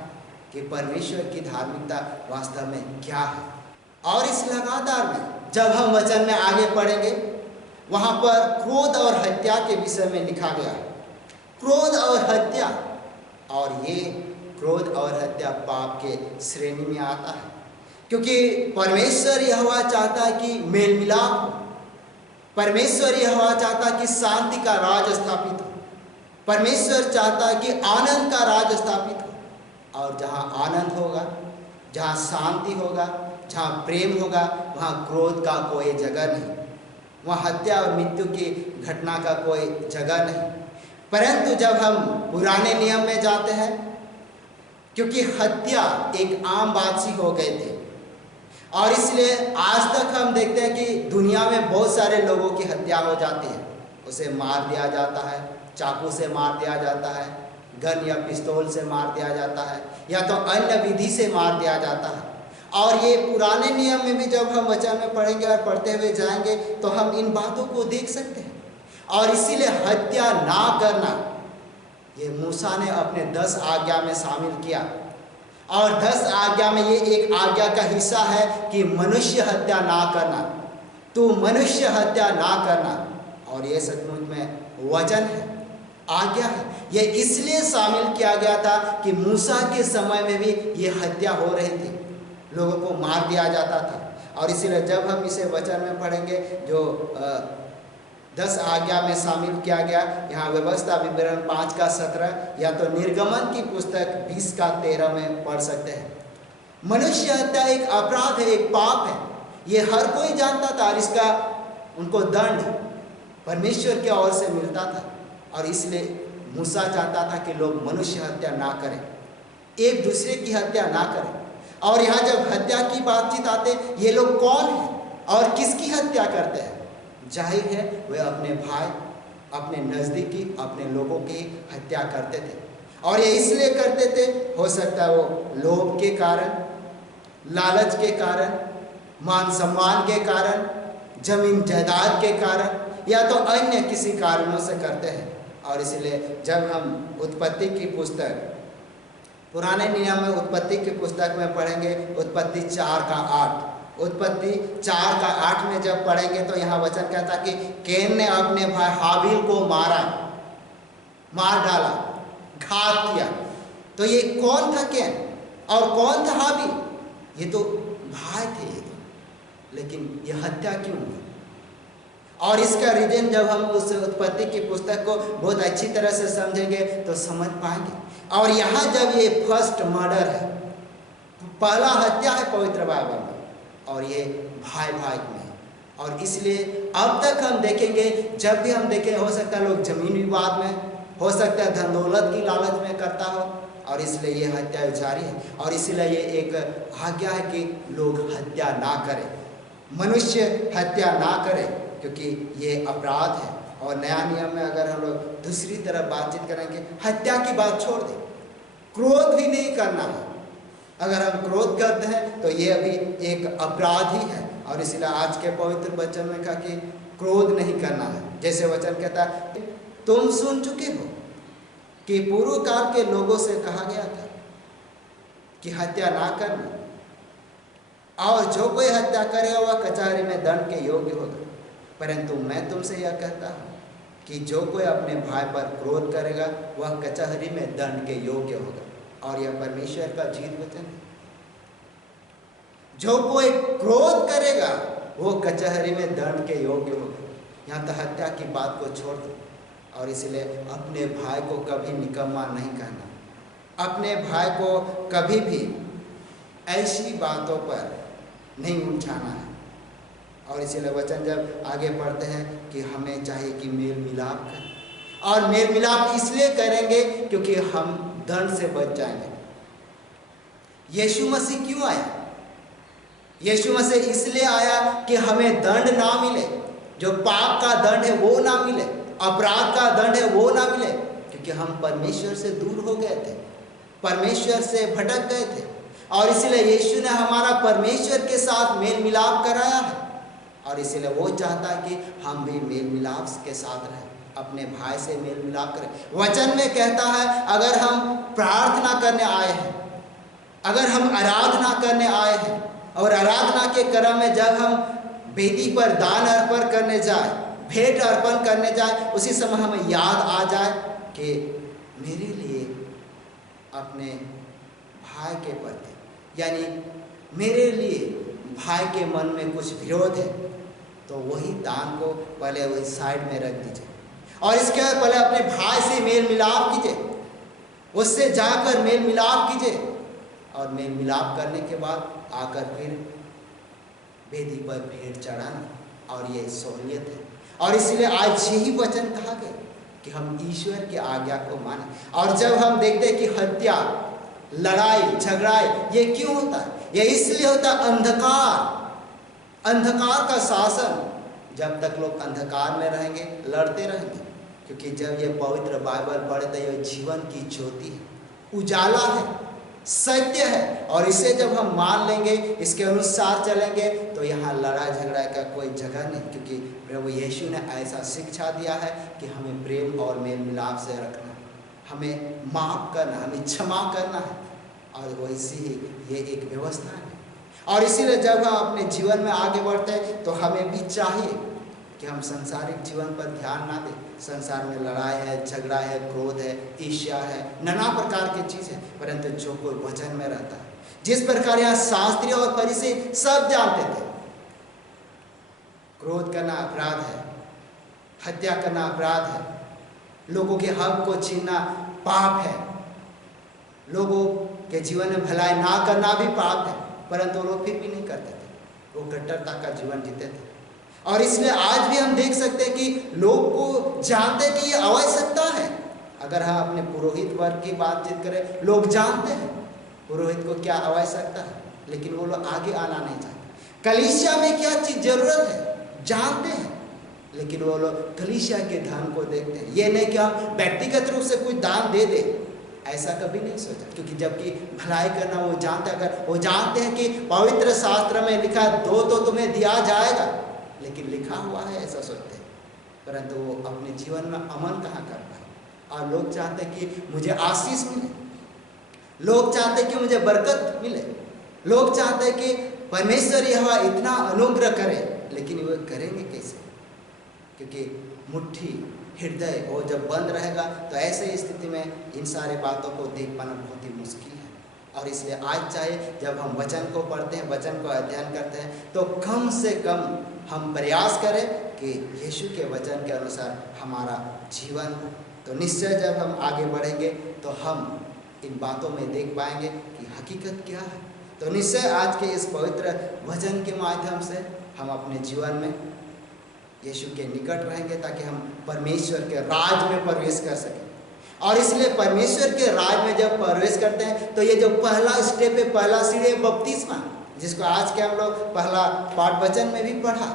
कि परमेश्वर की धार्मिकता वास्तव में क्या है। और इस लगातार में जब हम वचन में आगे पढ़ेंगे, वहाँ पर क्रोध और हत्या के विषय में लिखा गया है। क्रोध और हत्या, और ये क्रोध और हत्या पाप के श्रेणी में आता है, क्योंकि परमेश्वर यहोवा चाहता है कि मेल मिलाप हो, परमेश्वर यहोवा चाहता है कि शांति का राज स्थापित हो, परमेश्वर चाहता है कि आनंद का राज स्थापित हो। और जहाँ आनंद होगा, जहाँ शांति होगा, जहाँ प्रेम होगा, वहाँ क्रोध का कोई जगह नहीं, वहाँ हत्या और मृत्यु की घटना का कोई जगह नहीं। परंतु जब हम पुराने नियम में जाते हैं, क्योंकि हत्या एक आम बात सी हो गई थी, और इसलिए आज तक हम देखते हैं कि दुनिया में बहुत सारे लोगों की हत्या हो जाती है। उसे मार दिया जाता है, चाकू से मार दिया जाता है, गन या पिस्तौल से मार दिया जाता है, या तो अन्य विधि से मार दिया जाता है। और ये पुराने नियम में भी जब हम वचन में पढ़ेंगे और पढ़ते हुए जाएंगे तो हम इन बातों को देख सकते हैं। और इसीलिए हत्या ना करना ये मूसा ने अपने 10 आज्ञा में शामिल किया। और 10 आज्ञा में ये एक आज्ञा का हिस्सा है कि मनुष्य हत्या ना करना, तू मनुष्य हत्या ना करना। और ये सचमुच में वचन है, आज्ञा है। ये इसलिए शामिल किया गया था कि मूसा के समय में भी ये हत्या हो रही थी, लोगों को मार दिया जाता था। और इसीलिए जब हम इसे वचन में पढ़ेंगे जो 10 आज्ञा में शामिल किया गया, यहाँ व्यवस्था विवरण 5 का 17 या तो निर्गमन की पुस्तक 20 का 13 में पढ़ सकते हैं। मनुष्य हत्या एक अपराध है, एक पाप है, ये हर कोई जानता था। और इसका उनको दंड परमेश्वर की ओर से मिलता था। और इसलिए मूसा चाहता था कि लोग मनुष्य हत्या ना करें, एक दूसरे की हत्या ना करें। और यहाँ जब हत्या की बातचीत आते, ये लोग कौन हैं और किसकी हत्या करते हैं? जाहिर है वे अपने भाई, अपने नज़दीकी, अपने लोगों की हत्या करते थे। और ये इसलिए करते थे, हो सकता है वो लोभ के कारण, लालच के कारण, मान सम्मान के कारण, जमीन जायदाद के कारण, या तो अन्य किसी कारणों से करते हैं। और इसलिए जब हम उत्पत्ति की पुस्तक पुराने नियम में उत्पत्ति की पुस्तक में पढ़ेंगे उत्पत्ति 4:8। उत्पत्ति 4:8 में जब पढ़ेंगे तो यहाँ वचन कहता कि कैन ने अपने भाई हाबिल को मार डाला, घात किया। तो ये कौन था कैन और कौन था हाबिल? ये तो भाई थे ये तो, लेकिन ये हत्या क्यों हुई? और इसका रीजन जब हम उस उत्पत्ति की पुस्तक को बहुत अच्छी तरह से समझेंगे तो समझ पाएंगे। और यहाँ जब ये फर्स्ट मर्डर है, पहला हत्या है पवित्र बाइबल में, और ये भाई में है। और इसलिए अब तक हम देखेंगे, जब भी हम देखें, हो सकता है लोग जमीन विवाद में, हो सकता है धन दौलत की लालच में करता हो, और इसलिए ये हत्या जारी है। और इसलिए ये एक आज्ञा है कि लोग हत्या ना करें, मनुष्य हत्या ना करे, क्योंकि ये अपराध है। और नया नियम में अगर हम लोग दूसरी तरफ बातचीत करेंगे, हत्या की बात छोड़ दें, क्रोध भी नहीं करना है। अगर हम क्रोध करते हैं तो ये अभी एक अपराध ही है। और इसलिए आज के पवित्र वचन में कहा कि क्रोध नहीं करना है। जैसे वचन कहता है, तुम सुन चुके हो कि पूर्व काल के लोगों से कहा गया था कि हत्या ना करना, और जो कोई हत्या करेगा वह कचहरी में दंड के योग्य होगा। परंतु मैं तुमसे यह कहता हूँ कि जो कोई अपने भाई पर क्रोध करेगा वह कचहरी में दंड के योग्य होगा। और यह परमेश्वर का जीवित वचन है। जो कोई क्रोध करेगा वो कचहरी में दंड के योग्य होगा। यहाँ तो हत्या की बात को छोड़ दो। और इसलिए अपने भाई को कभी निकम्मा नहीं कहना, अपने भाई को कभी भी ऐसी बातों पर नहीं उलझाना है। और इसीलिए वचन जब आगे पढ़ते हैं कि हमें चाहिए कि मेल मिलाप करें, और मेल मिलाप इसलिए करेंगे क्योंकि हम दंड से बच जाएंगे। यीशु मसीह क्यों आया? यीशु मसीह इसलिए आया कि हमें दंड ना मिले, जो पाप का दंड है वो ना मिले, अपराध का दंड है वो ना मिले, क्योंकि हम परमेश्वर से दूर हो गए थे, परमेश्वर से भटक गए थे। और इसलिए यीशु ने हमारा परमेश्वर के साथ मेल मिलाप कराया है। और इसलिए वो चाहता है कि हम भी मेल मिलाप के साथ रहें, अपने भाई से मेल मिलाप करें। वचन में कहता है, अगर हम प्रार्थना करने आए हैं, अगर हम आराधना करने आए हैं, और आराधना के क्रम में जब हम वेदी पर दान अर्पण करने जाए, भेंट अर्पण करने जाए, उसी समय हमें याद आ जाए कि मेरे लिए अपने भाई के प्रति, यानी मेरे लिए भाई के मन में कुछ विरोध है, तो वही दान को पहले वही साइड में रख दीजिए, और इसके बाद पहले अपने भाई से मेल मिलाप कीजिए, उससे जाकर मेल मिलाप कीजिए। और मेल मिलाप करने के बाद आकर फिर वेदी पर भेंट चढ़ाना, और ये सहूलियत है। और इसलिए आज यही वचन कहा गया कि हम ईश्वर की आज्ञा को माने। और जब हम देखते हैं कि हत्या, लड़ाई झगड़ाई ये क्यों होता है? ये इसलिए होता है अंधकार का शासन। जब तक लोग अंधकार में रहेंगे लड़ते रहेंगे, क्योंकि जब ये पवित्र बाइबल पढ़ते हैं, जीवन की ज्योति है, उजाला है, सत्य है। और इसे जब हम मान लेंगे, इसके अनुसार चलेंगे, तो यहाँ लड़ाई झगड़ा का कोई जगह नहीं, क्योंकि प्रभु यीशु ने ऐसा शिक्षा दिया है कि हमें प्रेम और मेल मिलाप से रखना, हमें माफ करना, हमें क्षमा करना है। और वैसी ही ये एक व्यवस्था है। और इसीलिए जब हम अपने जीवन में आगे बढ़ते हैं तो हमें भी चाहिए कि हम सांसारिक जीवन पर ध्यान ना दें। संसार में लड़ाई है, झगड़ा है, क्रोध है, ईर्ष्या है, नाना प्रकार की चीज़ है। परंतु जो कोई वचन में रहता है, जिस प्रकार यहाँ शास्त्री और फरीसी सब जानते थे, क्रोध करना अपराध है, हत्या करना अपराध है, लोगों के हक को छीनना पाप है, लोगों के जीवन में भलाई ना करना भी पाप है, परंतु लोग फिर भी नहीं करते थे, वो कट्टरता का जीवन जीते थे। और इसलिए आज भी हम देख सकते हैं कि लोग को जानते हैं कि ये आवश्यकता है। अगर हम अपने पुरोहित वर्ग की बातचीत करें, लोग जानते हैं पुरोहित को क्या आवश्यकता है, लेकिन वो लोग आगे आना नहीं चाहते। कलीसिया में क्या चीज़ जरूरत है जानते हैं, लेकिन वो लोग कलीसिया के धन को देखते हैं। ये नहीं कि हम व्यक्तिगत रूप से कुछ दान दे दें, ऐसा कभी नहीं सोचा, क्योंकि जबकि भलाई करना वो जानते हैं। अगर वो जानते हैं कि पवित्र शास्त्र में लिखा है, दो तो तुम्हें दिया जाएगा, लेकिन लिखा हुआ है ऐसा सोचते हैं, परंतु वो अपने जीवन में अमल कहाँ कर पाए। और लोग चाहते हैं कि मुझे आशीष मिले, लोग चाहते कि मुझे बरकत मिले, लोग चाहते कि परमेश्वर यह इतना अनुग्रह करे, लेकिन वे करेंगे कैसे? क्योंकि मुट्ठी हृदय वो जब बंद रहेगा तो ऐसे स्थिति में इन सारे बातों को देख पाना बहुत ही मुश्किल है। और इसलिए आज चाहे जब हम वचन को पढ़ते हैं, वचन को अध्ययन करते हैं, तो कम से कम हम प्रयास करें कि यीशु के वचन के अनुसार हमारा जीवन हो। तो निश्चय जब हम आगे बढ़ेंगे तो हम इन बातों में देख पाएंगे कि हकीकत क्या है। तो निश्चय आज के इस पवित्र वचन के माध्यम से हम अपने जीवन में यीशु के निकट रहेंगे, ताकि हम परमेश्वर के राज में प्रवेश कर सकें। और इसलिए परमेश्वर के राज में जब प्रवेश करते हैं तो ये जो पहला स्टेप है, पहला सीढ़ी है बपतिस्मा, जिसको आज के हम लोग पहला पाठ वचन में भी पढ़ा।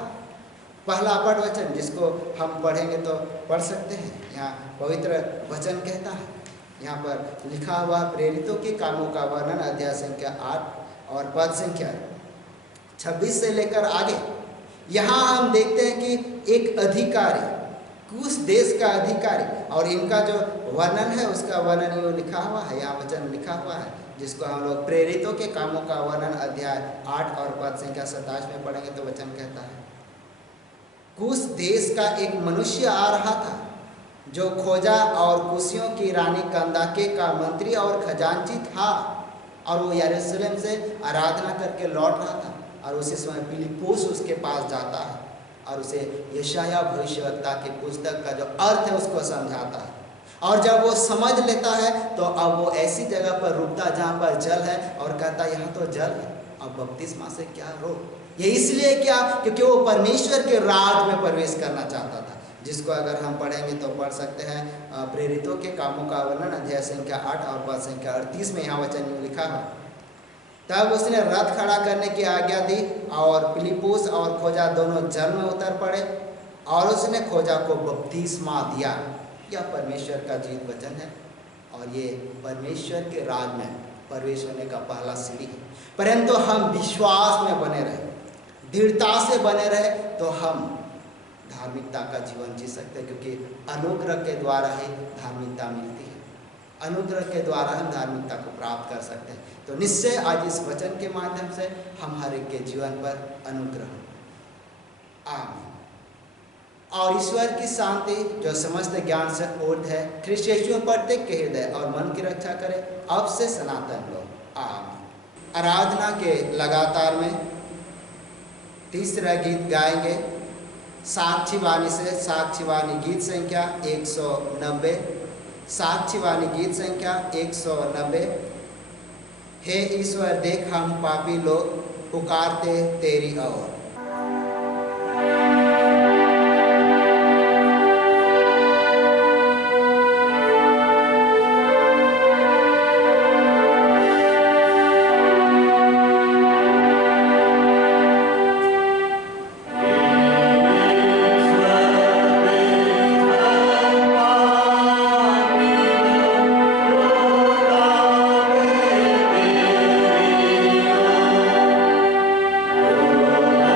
पहला पाठ वचन जिसको हम पढ़ेंगे तो पढ़ सकते हैं। यहाँ पवित्र वचन कहता है, यहाँ पर लिखा हुआ प्रेरितों के कामों का वर्णन अध्याय संख्या 8 और पद संख्या 26 से लेकर आगे। यहाँ हम देखते हैं कि एक अधिकारी, कुछ देश का अधिकारी, और इनका जो वर्णन है उसका वर्णन ये लिखा हुआ है, यहाँ वचन लिखा हुआ है, जिसको हम लोग प्रेरितों के कामों का वर्णन अध्याय 8 और पद संख्या 27 में पढ़ेंगे। तो वचन कहता है, कुछ देश का एक मनुष्य आ रहा था जो खोजा और कुशियों की रानी कंदाके का मंत्री और खजांची था, और वो यरूशलेम से आराधना करके लौट रहा था। और उसी समय फिलिप्पुस उसके पास जाता है और उसे यशाया भविष्यवक्ता की पुस्तक का जो अर्थ है उसको समझाता है। और जब वो समझ लेता है तो अब वो ऐसी जगह पर रुकता जहाँ पर जल है और कहता यहाँ तो जल है, अब बपतिस्मा से क्या रोक। ये इसलिए क्या? क्योंकि वो परमेश्वर के राज में प्रवेश करना चाहता था, जिसको अगर हम पढ़ेंगे तो पढ़ सकते हैं प्रेरितों के कामों का वर्णन अध्याय संख्या 8 और पद संख्या 38 में। यहाँ वचन में लिखा है, तब उसने रथ खड़ा करने की आज्ञा दी और फिलिप्पुस और खोजा दोनों जल में उतर पड़े और उसने खोजा को बपतिस्मा दिया। यह परमेश्वर का जीवित वचन है और ये परमेश्वर के राज में प्रवेश होने का पहला सीढ़ी है। परंतु हम विश्वास में बने रहे, दृढ़ता से बने रहे, तो हम धार्मिकता का जीवन जी सकते हैं, क्योंकि अनुग्रह के द्वारा ही धार्मिकता मिलती है। अनुग्रह के द्वारा हम धार्मिकता को प्राप्त कर सकते हैं। तो निश्चय आज इस वचन के माध्यम से हम हर एक के जीवन पर अनुग्रह। आमीन। और ईश्वर की शांति जो समस्त ज्ञान से ऊर्ध्व है, ख्रिस्त यीशु में प्रत्येक के हृदय और मन की रक्षा करे अब से सनातन लो। आमीन। आराधना के लगातार में तीसरा गीत गाएंगे साक्षी वाणी से। साक्षी वाणी गीत संख्या 190। साक्षी वाणी गीत संख्या 190। हे ईश्वर देख हम पापी लोग पुकारते तेरी ओर। Oh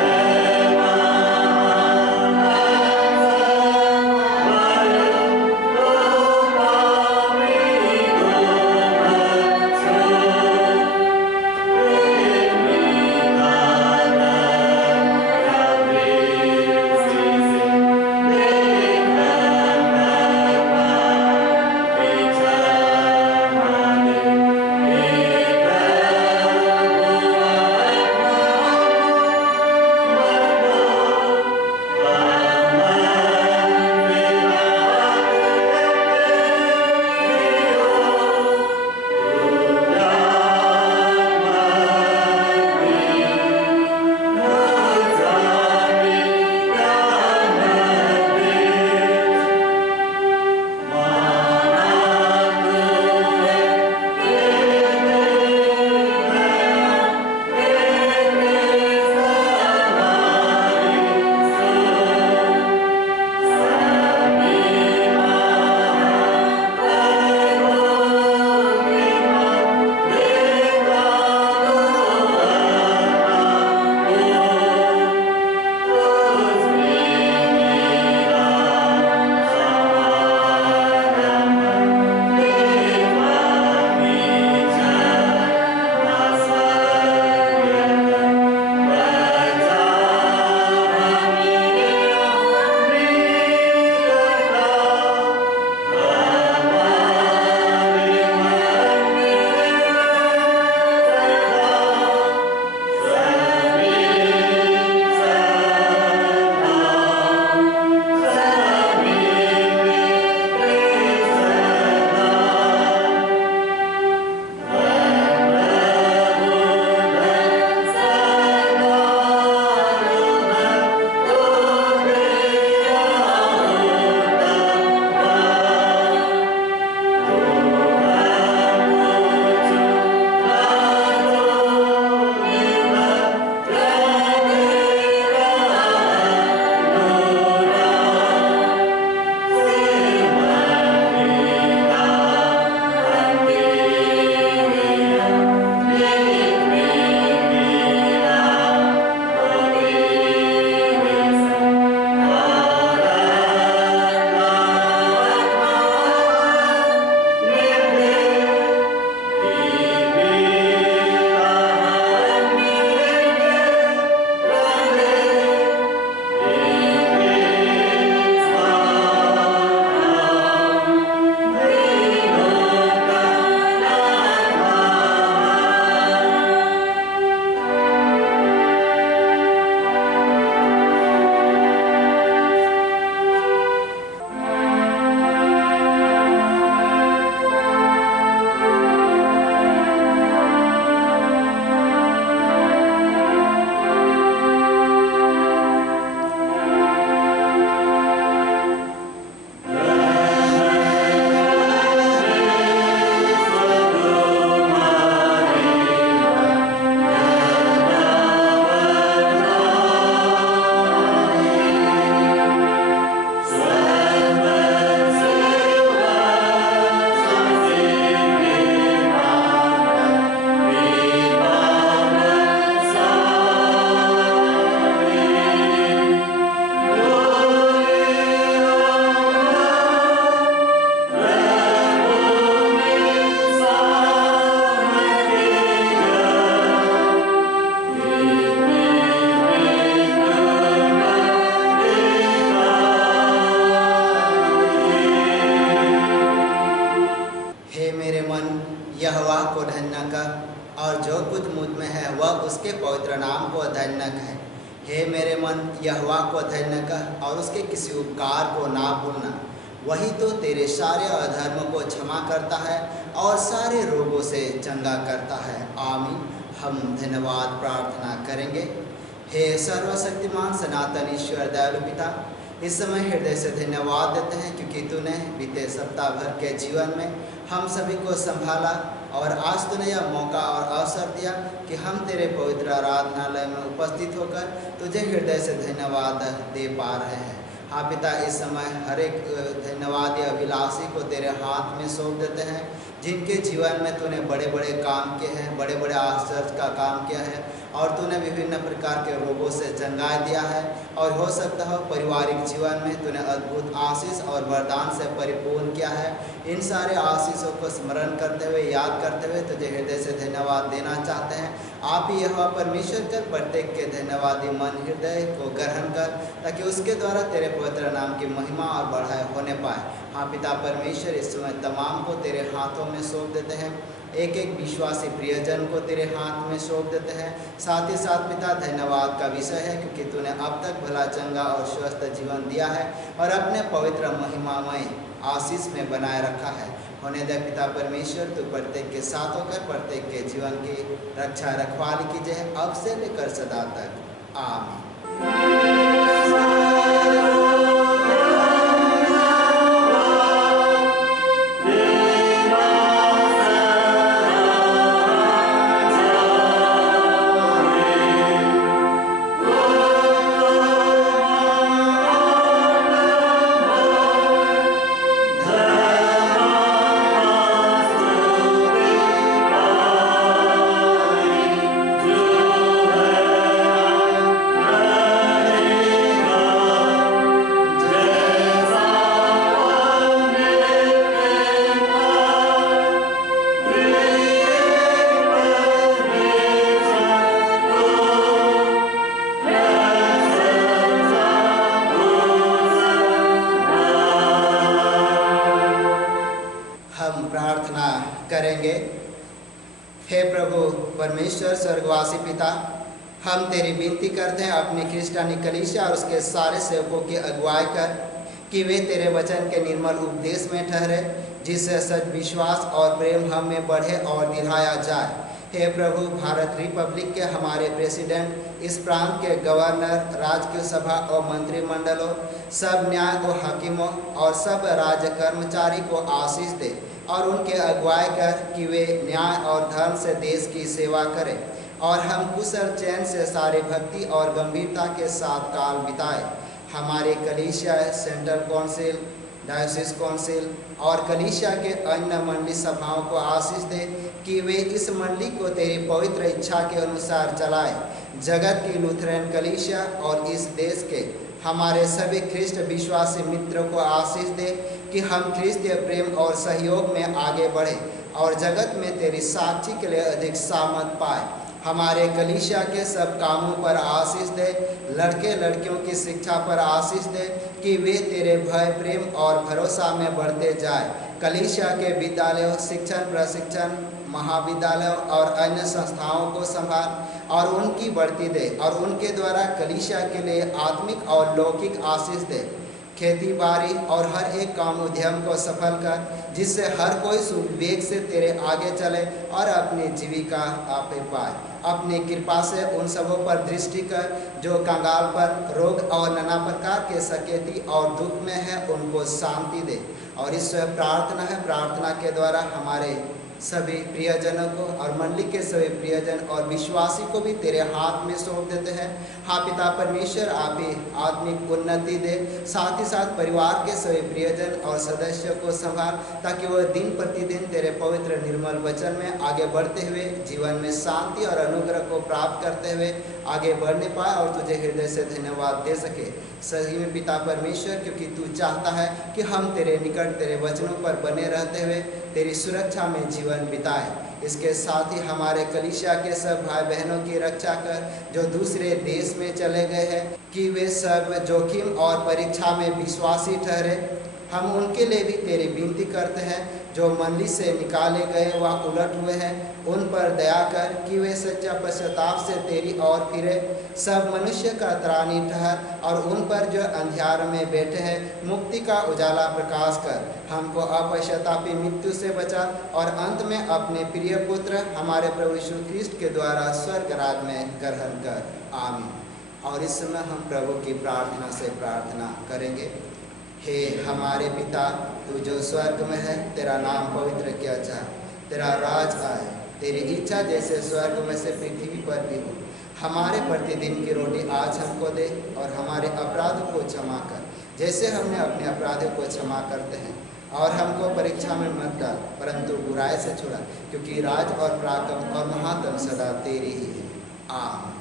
और उसके पवित्र नाम को धन्य कहे। हे मेरे मन, यहोवा को धन्य कह और उसके किसी उपकार को ना भूलना। वही तो तेरे सारे अधर्म को क्षमा करता है और सारे रोगों से चंगा करता है। आमीन। हम धन्यवाद प्रार्थना करेंगे। हे सर्वशक्तिमान सनातन ईश्वर दयालु पिता, इस समय हृदय से धन्यवाद देते हैं क्योंकि तूने बीते सप्ताह भर के जीवन में हम सभी को संभाला और आज तूने यह मौका और अवसर दिया कि हम तेरे पवित्र आराधनालय में उपस्थित होकर तुझे हृदय से धन्यवाद दे पा रहे हैं। हाँ पिता, इस समय हर एक धन्यवाद अभिलाषी को तेरे हाथ में सौंप देते हैं, जिनके जीवन में तूने बड़े बड़े काम किए हैं, बड़े बड़े आश्चर्य का काम किया है और तूने विभिन्न प्रकार के रोगों से चंगाई दिया है। और हो सकता हो पारिवारिक जीवन में तूने अद्भुत आशीष और वरदान से परिपूर्ण किया है। इन सारे आशीषों को स्मरण करते हुए, याद करते हुए तुझे हृदय से धन्यवाद देना चाहते हैं। आप ही यहोवा परमेश्वर कर प्रत्येक के धन्यवादी मन हृदय को ग्रहण कर, ताकि उसके द्वारा तेरे पवित्र नाम की महिमा और बढ़ाई होने पाए। हाँ पिता परमेश्वर, इस समय तमाम को तेरे हाथों में सौंप देते हैं। एक एक विश्वासी प्रियजन को तेरे हाथ में सौंप देते हैं। साथ ही साथ पिता, धन्यवाद का विषय है क्योंकि तूने अब तक भला, चंगा और स्वस्थ जीवन दिया है और अपने पवित्र महिमामय आशीष में बनाए रखा है। होने दे पिता परमेश्वर, तू प्रत्येक के साथ होकर प्रत्येक के जीवन की रक्षा रखवाली कीजिए, अब से लेकर सदा तक। आमीन। करेंगे। हे प्रभु परमेश्वर स्वर्गवासी पिता, हम तेरी विनती करते हैं अपनी क्रिस्टियानी कलीसिया और उसके सारे सेवकों की अगुवाई कर कि वे तेरे वचन के निर्मल उपदेश में ठहरे, जिससे सच विश्वास और प्रेम हम में बढ़े और दिखाया जाए। हे प्रभु, भारत रिपब्लिक के हमारे प्रेसिडेंट, इस प्रांत के गवर्नर, राज्य सभा और मंत्रिमंडलों, सब न्याय और हाकिमों और सब राज्य कर्मचारी को आशीष दे और उनके अगुवाई कर कि वे न्याय और धर्म से देश की सेवा करें और हम कुशल चैन से सारी भक्ति और गंभीरता के साथ काल बिताए। हमारे कलीसिया, सेंट्रल काउंसिल, डायोसिस काउंसिल और कलीसिया के अन्य मंडली सभाओं को आशीष दे कि वे इस मंडली को तेरी पवित्र इच्छा के अनुसार चलाए। जगत की लूथरन कलीसिया और इस देश के हमारे सभी ख्रिस्ट विश्वासी मित्रों को आशीष दे कि हम ख्रिस्तीय प्रेम और सहयोग में आगे बढ़े और जगत में तेरी साक्षी के लिए अधिक सामर्थ पाए। हमारे कलीसिया के सब कामों पर आशीष दे, लड़के लड़कियों की शिक्षा पर आशीष दे कि वे तेरे भय, प्रेम और भरोसा में बढ़ते जाए। कलीसिया के विद्यालयों, शिक्षण, प्रशिक्षण, महाविद्यालयों और अन्य संस्थाओं को संभाल और उनकी बढ़ती दे और उनके द्वारा कलीसिया के लिए आत्मिक और लौकिक आशीष दे। खेती बाड़ी और हर एक काम उद्यम को सफल कर, जिससे हर कोई सुविवेक से तेरे आगे चले और अपनी जीविका आपे पाए। अपनी कृपा से उन सबों पर दृष्टि कर जो कंगाल पर, रोग और नाना प्रकार के सकेती और दुख में है, उनको शांति दे। और ईश्वर प्रार्थना है, प्रार्थना के द्वारा हमारे सभी प्रियजनों को और मंडली के सभी प्रियजन और विश्वासी को भी तेरे हाथ में सौंप देते हैं। हाँ पिता परमेश्वर, आप ही आत्मिक उन्नति दे, साथ ही साथ परिवार के सभी प्रियजन और सदस्यों को संभाल, ताकि वह दिन प्रतिदिन तेरे पवित्र निर्मल वचन में आगे बढ़ते हुए जीवन में शांति और अनुग्रह को प्राप्त करते हुए आगे बढ़ने पाए और तुझे हृदय से धन्यवाद दे सके। सही में पिता परमेश्वर, क्योंकि तू चाहता है कि हम तेरे निकट तेरे वचनों पर बने रहते हुए तेरी सुरक्षा में जीवन बिताए। इसके साथ ही हमारे कलीसिया के सब भाई बहनों की रक्षा कर जो दूसरे देश में चले गए हैं, कि वे सब जोखिम और परीक्षा में विश्वासी ठहरे हम उनके लिए भी तेरी विनती करते हैं जो मंदिर से निकाले गए व उलट हुए हैं। उन पर दया कर कि वे सच्चा पश्चाताप से तेरी ओर फिरे। सब मनुष्य का त्राणी ठहर और उन पर जो अंधियार में बैठे हैं मुक्ति का उजाला प्रकाश कर। हमको अपश्चातापी मृत्यु से बचा और अंत में अपने प्रिय पुत्र हमारे प्रभु यीशु ख्रिस्ट के द्वारा स्वर्ग राज्य में ग्रहण कर। आमीन। और इस समय हम प्रभु की प्रार्थना से प्रार्थना करेंगे। हे हमारे पिता, तू जो स्वर्ग में है, तेरा नाम पवित्र किया जाए, तेरा राज आए, तेरी इच्छा जैसे स्वर्ग में से पृथ्वी पर भी हो। हमारे प्रतिदिन की रोटी आज हमको दे और हमारे अपराधों को क्षमा कर जैसे हमने अपने अपराधों को क्षमा करते हैं। और हमको परीक्षा में मत डाल परंतु बुराई से छुड़ा, क्योंकि राज और पराक्रम और महात्म सदा तेरी ही है। आमीन।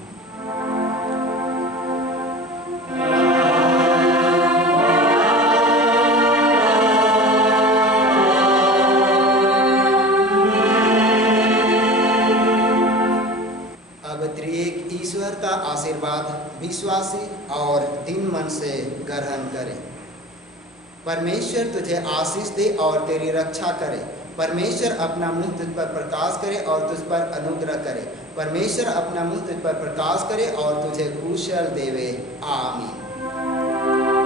ईश्वर का आशीर्वाद विश्वासी और दिन मन से ग्रहण करें। परमेश्वर तुझे आशीष दे और तेरी रक्षा करे। परमेश्वर अपना मुंह तुझ पर प्रकाश करे और तुझ पर अनुग्रह करे। परमेश्वर अपना मुंह तुझ पर प्रकाश करे और तुझे कुशल देवे। आमीन।